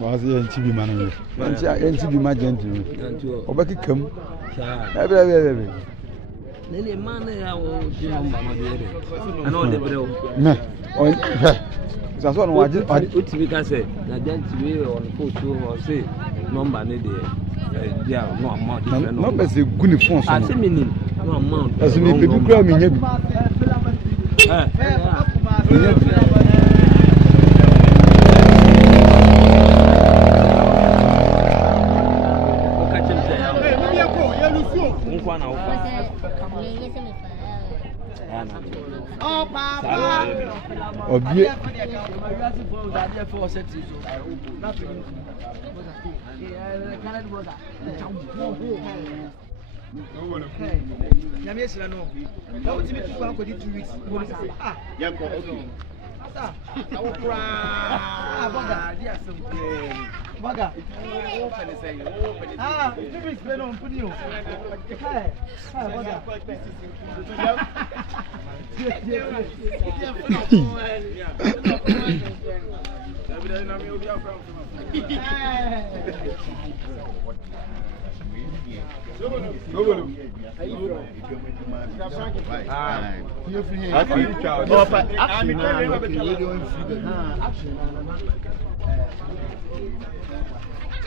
Was the NTB man? NTB magent. Obaki come. Every man, I will do I know the bill. That's what I did. Tvgh said, I didn't be on photo or say, number there. Yeah, no amount. No, but it's a good phone. I say, meaning, no amount. As me, people cry me. Oh, Papa! Oh, yeah.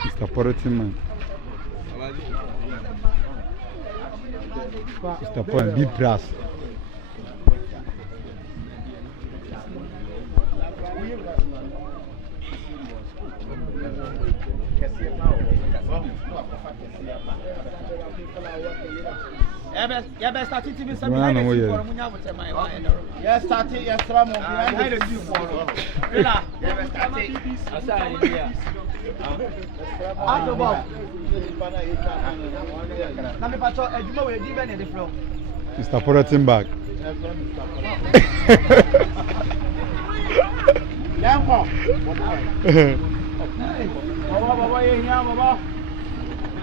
Mr. Porotman. Mr. Porotman, big brass. Yeah, best started to be some Yes, started yesterday morning. I had a few for Villa. Mr. Porotman back.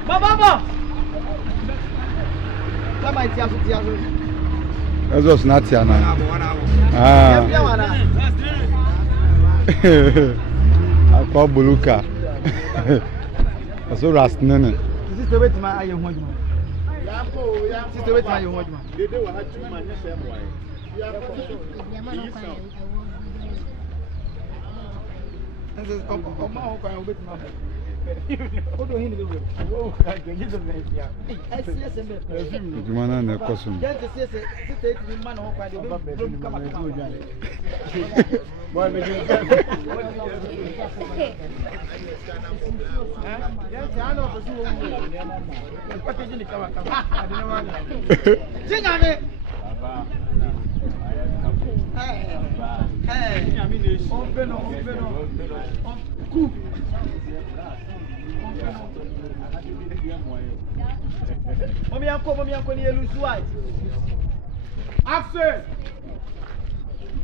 Baba. That's what's not here now. Ah. I call Buluka. That's so rasnene. This is the way to my eye home. This is the way to my home. They do have 2 man the same way. This is Mommy, uncle, you lose white. After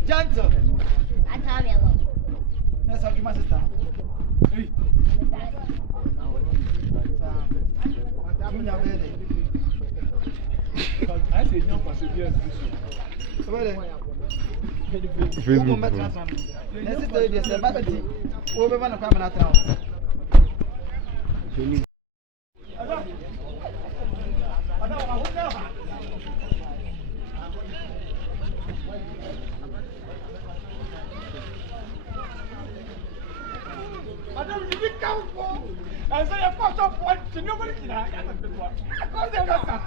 gentle. I tell you, that's how you must start. I say, no, for severe. Facebook. Let's do this. Over one of coming out. Madam, you didn't come for. And so you first of what to nobody can I got the one. Because they're not.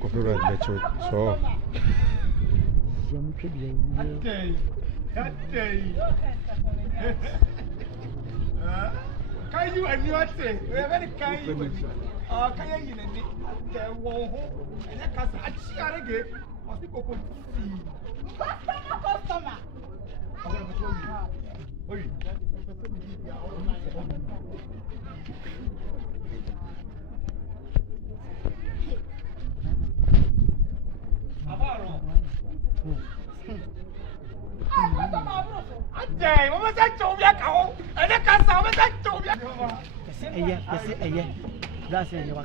Copyright lecture. So. Can you and you are saying? We are very kind. Can you in the wall? And I can't share again. Must be cocoa. Customer. Hey, what was that? Joe, and I can't solve that. Joe, That's it. You are